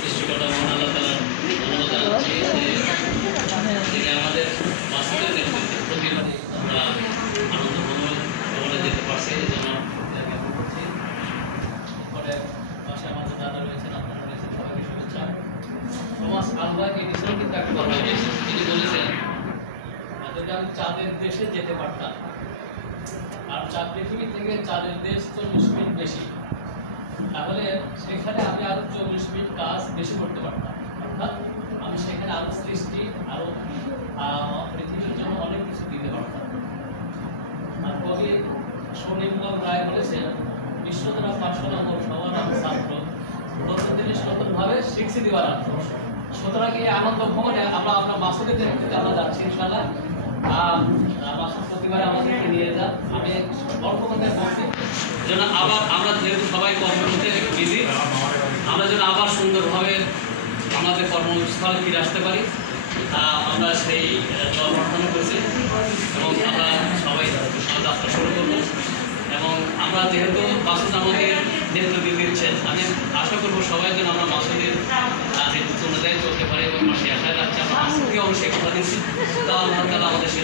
সৃষ্টিকর্তা মহান আল্লাহ তাআলার ধন্যবাদ জানাচ্ছি যে আমাদের মাসুদের নেতৃত্বে প্রতিবার আমরা আনন্দ ভ্রমণে যেতে পারছি এই জন্য পরে পাশে আমাদের দাদা রয়েছেন, আপনারা রয়েছেন, সবাইকে শুভেচ্ছা। সমাজ আল্লাহকে নিজেও কিন্তু একটা কথা তিনি বলেছেন যদি আমি চাঁদের দেশে যেতে পারতাম, আর পৃথিবী থেকে চাঁদের দেশ 40 মিনিট বেশি, তাহলে সেখানে আমি আরো 40 মিনিট কাজ বেশি করতে পারতাম। অর্থাৎ আমি সেখানে আরো সৃষ্টি আরো পৃথিবীর জন্য অনেক কিছু দিতে পারতাম। আর কবি সুনীলমোহন রায় বলেছেন, বিশ্বধারা পাঠশালা ও সবার ছাত্র নতুন জিনিস নতুনভাবে শিখছি দিবার আর্থ। সুতরাং এই আনন্দ ভ্রমণে আমরা মাসুদের নেতৃত্বে আমরা যাচ্ছি ইনশাআল্লাহ। মাসুদ প্রতিবারে আমাদেরকে নিয়ে যান। আমি অল্প কথায় বলছি যেন আবার আমরা যেহেতু সবাই কর্মসূচিতে বিজি, আমরা যেন আবার সুন্দরভাবে আমাদের কর্মস্থলে ফিরে আসতে পারি, আমরা সেই দল প্রার্থনা করছি এবং আমরা সবাই যাত্রা শুরু করব। এবং আমরা যেহেতু মাসুদ আমাদের নেতৃত্ব দিচ্ছেন, আমি আশা করবো সবাই যেন আমরা মাসুদের নেতৃত্ব অনুযায়ী চলতে পারি এবং সে আশায় রাখছি। আমরা মাসুদকে অবশ্যই কথা দিচ্ছি, তা আল্লাহ তাআলা আমাদের সে